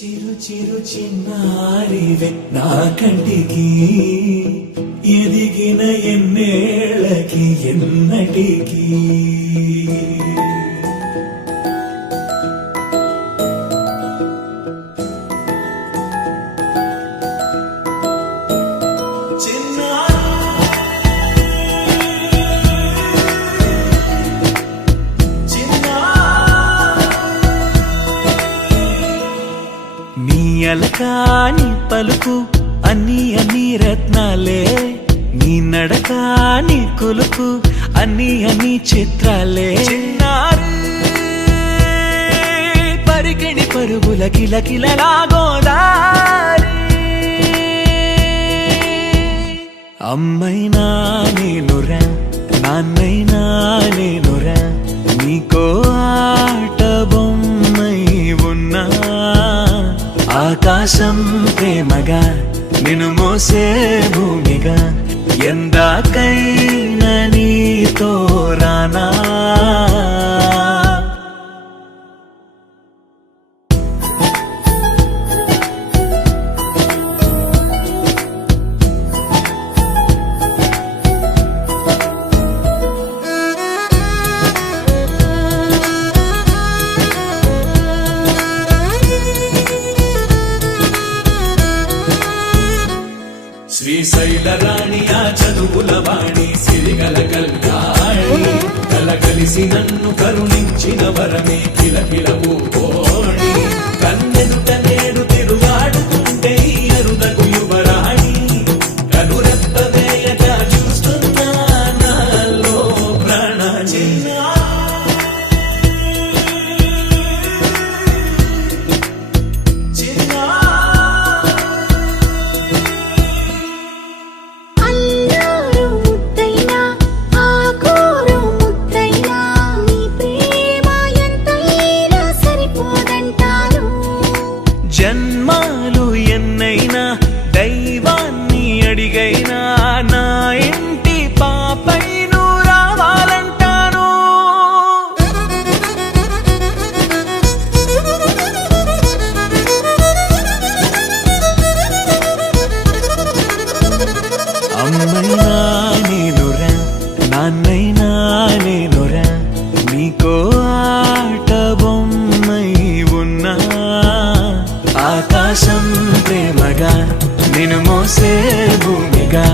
చిరు చిరు చిన్నారివే నా కంటికి ఎదిగిన ఎన్నేళ్ళకి ఎన్నటికి అలకాని పలుకు అన్ని అన్ని రత్నాలే నీ నడకాని కులుకు అన్ని అన్ని చిత్రాలే పరికిణి పరుగుల కిలకిలలాగోదారి అమ్మైనా నేనురా నాన్నైనా నేనురా నీకో ఆట బొమ్మై ఉన్నా ఆకాశం ప్రేమగా నిన్ను మోసే భూమిగా ఎందాకైనా నీతో రానా శ్రీశైల రాణి ఆ చదువుల వాణి సిరిగల కల్యాణి కలగలిసి నన్ను కరుణించిన వరమే కిలకిలవు కోణి కన్నెదుట నేడు తిరుగాడుతుంటే అరుదకు యువరాణి కనురెప్ప వేయక చూస్తున్నా నాలో ప్రాణ జన్మాలు ఎన్నైనా దైవాన్ని అడిగైనా నా ఇంటి పాపై నువ్వు రావాలంటాను అమ్మైనా నేనురా నాన్నైనా నేనురా నీకో ఆట బొమ్మై ఉన్నా ఆకాశం ప్రేమగా నిన్ను మోసే భూమిగా